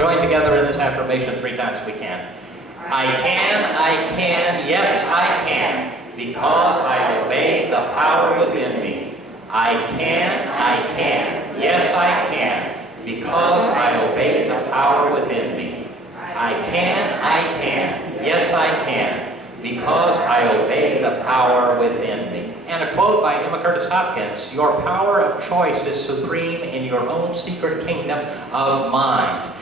join together in this affirmation 3 times if we can. I can, yes I can, because I obey the power within me. I can, yes I can, because I obey the power within me. I can, yes I can, because I obey the power within me. And a quote by Emma Curtis Hopkins, your power of choice is supreme in your own secret kingdom of mind.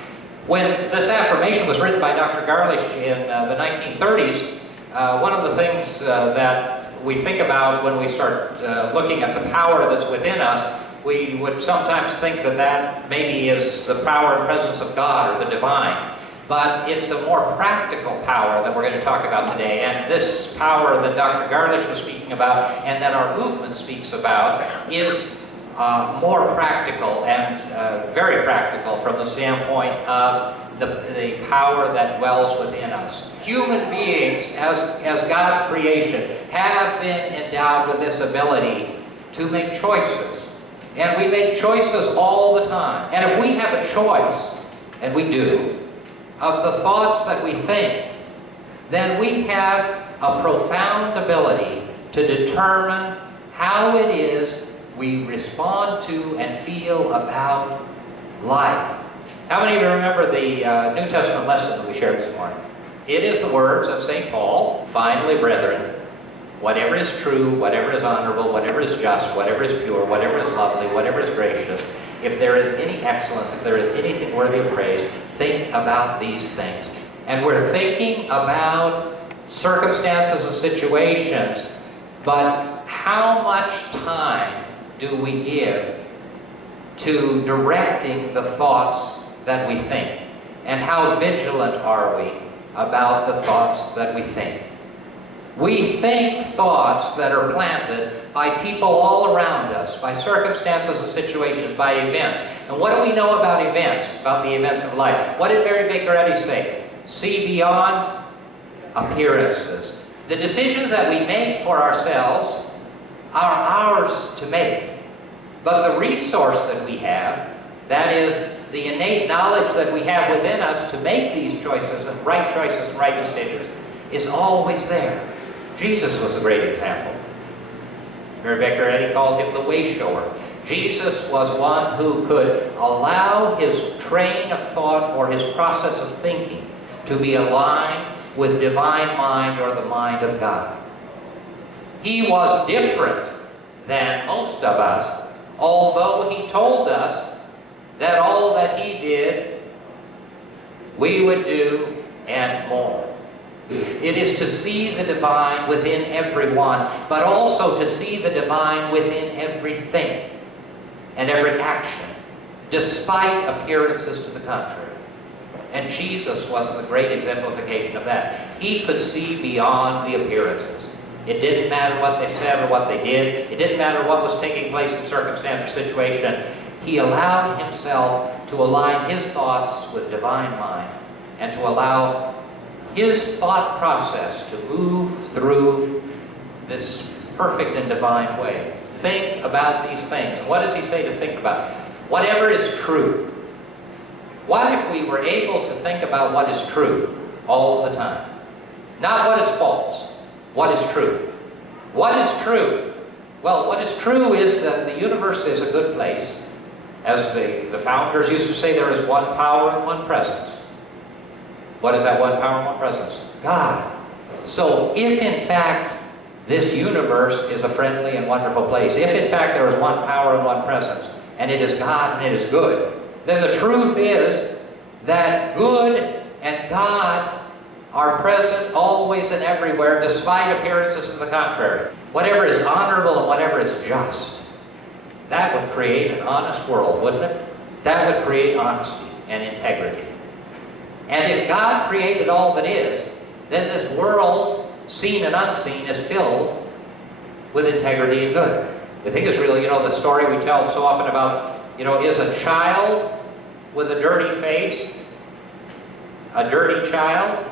When this affirmation was written by Dr. Garlish in the 1930s, one of the things that we think about when we start looking at the power that's within us, we would sometimes think that that maybe is the power and presence of God or the divine. But it's a more practical power that we're going to talk about today. And this power that Dr. Garlish was speaking about and that our movement speaks about is more practical and very practical from the standpoint of the power that dwells within us. Human beings, as God's creation, have been endowed with this ability to make choices. And we make choices all the time. And if we have a choice, and we do, of the thoughts that we think, then we have a profound ability to determine how it is we respond to and feel about life. How many of you remember the New Testament lesson that we shared this morning? It is the words of St. Paul, finally, brethren, whatever is true, whatever is honorable, whatever is just, whatever is pure, whatever is lovely, whatever is gracious, if there is any excellence, if there is anything worthy of praise, think about these things. And we're thinking about circumstances and situations, but how much time do we give to directing the thoughts that we think? And how vigilant are we about the thoughts that we think? We think thoughts that are planted by people all around us, by circumstances and situations, by events. And what do we know about events, about the events of life? What did Mary Baker Eddy say? See beyond appearances. The decisions that we make for ourselves are ours to make. But the resource that we have, that is the innate knowledge that we have within us to make these choices and right decisions, is always there. Jesus was a great example. Mary Baker Eddy called him the way shower. Jesus was one who could allow his train of thought or his process of thinking to be aligned with divine mind or the mind of God. He was different than most of us, although he told us that all that he did, we would do and more. It is to see the divine within everyone, but also to see the divine within everything and every action, despite appearances to the contrary. And Jesus was the great exemplification of that. He could see beyond the appearances. It didn't matter what they said or what they did. It didn't matter what was taking place in circumstance or situation. He allowed himself to align his thoughts with divine mind and to allow his thought process to move through this perfect and divine way. Think about these things. What does he say to think about? Whatever is true. What if we were able to think about what is true all of the time? Not what is false. What is true? What is true? Well, what is true is that the universe is a good place. As the founders used to say, there is one power and one presence. What is that one power and one presence? God. So if in fact this universe is a friendly and wonderful place, if in fact there is one power and one presence, and it is God and it is good, then the truth is that good and God are present always and everywhere, despite appearances to the contrary. Whatever is honorable and whatever is just, that would create an honest world, wouldn't it? That would create honesty and integrity. And if God created all that is, then this world, seen and unseen, is filled with integrity and good. I think it's really, the story we tell so often about, is a child with a dirty face a dirty child,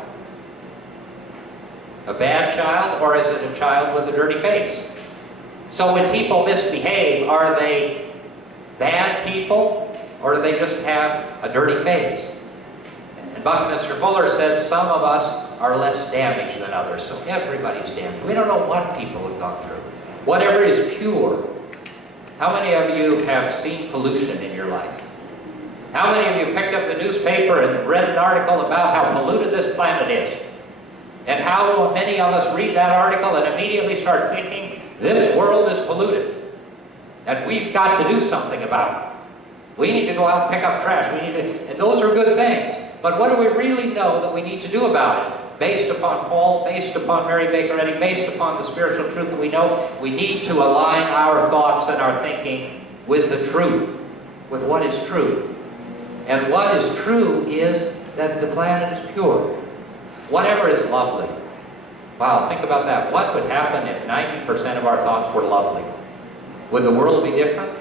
a bad child, or is it a child with a dirty face? So when people misbehave, are they bad people, or do they just have a dirty face? Buckminster Fuller said some of us are less damaged than others, so everybody's damaged. We don't know what people have gone through. Whatever is pure. How many of you have seen pollution in your life? How many of you picked up the newspaper and read an article about how polluted this planet is? And how many of us read that article and immediately start thinking, this world is polluted, and we've got to do something about it. We need to go out and pick up trash. And those are good things. But what do we really know that we need to do about it? Based upon Paul, based upon Mary Baker Eddy, based upon the spiritual truth that we know, we need to align our thoughts and our thinking with the truth, with what is true. And what is true is that the planet is pure. Whatever is lovely. Wow, think about that. What would happen if 90% of our thoughts were lovely? Would the world be different?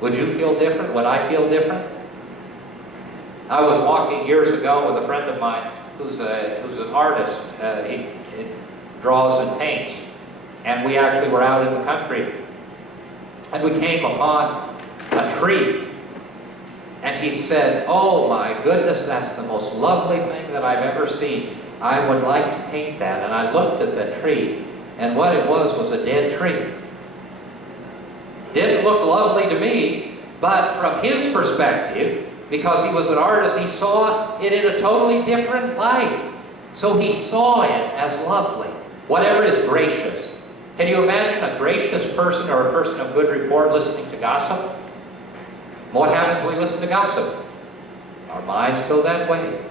Would you feel different? Would I feel different? I was walking years ago with a friend of mine who's an artist. He draws and paints. And we actually were out in the country. And we came upon a tree. And he said, oh my goodness, that's the most lovely thing that I've ever seen. I would like to paint that. And I looked at the tree, and what it was a dead tree. Didn't look lovely to me, but from his perspective, because he was an artist, he saw it in a totally different light. So he saw it as lovely. Whatever is gracious. Can you imagine a gracious person or a person of good report listening to gossip? What happens when we listen to gossip? Our minds go that way.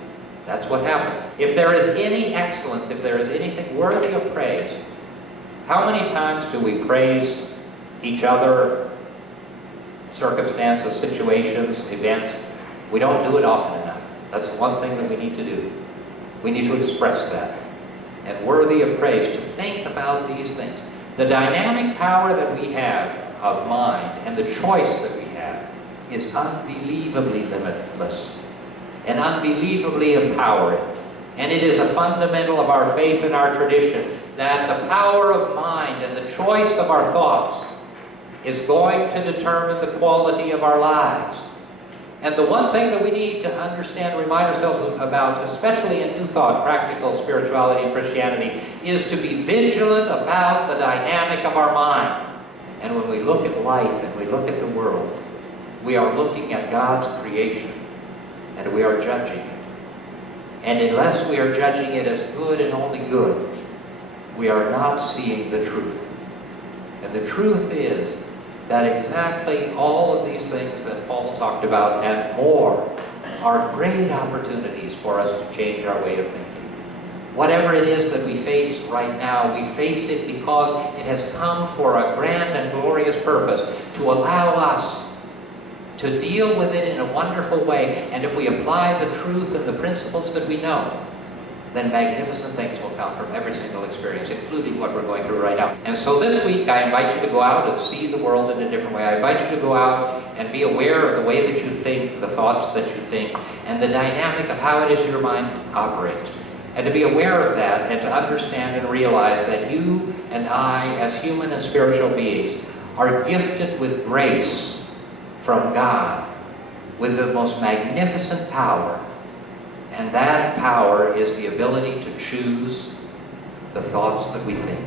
That's what happens. If there is any excellence, if there is anything worthy of praise, how many times do we praise each other, circumstances, situations, events? We don't do it often enough. That's one thing that we need to do. We need to express that. And worthy of praise, to think about these things. The dynamic power that we have of mind and the choice that we have is unbelievably limitless and unbelievably empowering. And it is a fundamental of our faith and our tradition that the power of mind and the choice of our thoughts is going to determine the quality of our lives. And the one thing that we need to understand, remind ourselves about, especially in New Thought, practical spirituality and Christianity, is to be vigilant about the dynamic of our mind. And when we look at life and we look at the world, we are looking at God's creation, and we are judging it. And unless we are judging it as good and only good, we are not seeing the truth. And the truth is that exactly all of these things that Paul talked about and more are great opportunities for us to change our way of thinking. Whatever it is that we face right now, we face it because it has come for a grand and glorious purpose to allow us to deal with it in a wonderful way. And if we apply the truth and the principles that we know, then magnificent things will come from every single experience, including what we're going through right now. And so this week, I invite you to go out and see the world in a different way. I invite you to go out and be aware of the way that you think, the thoughts that you think, and the dynamic of how it is your mind operates. And to be aware of that and to understand and realize that you and I, as human and spiritual beings, are gifted with grace from God, with the most magnificent power. And that power is the ability to choose the thoughts that we think.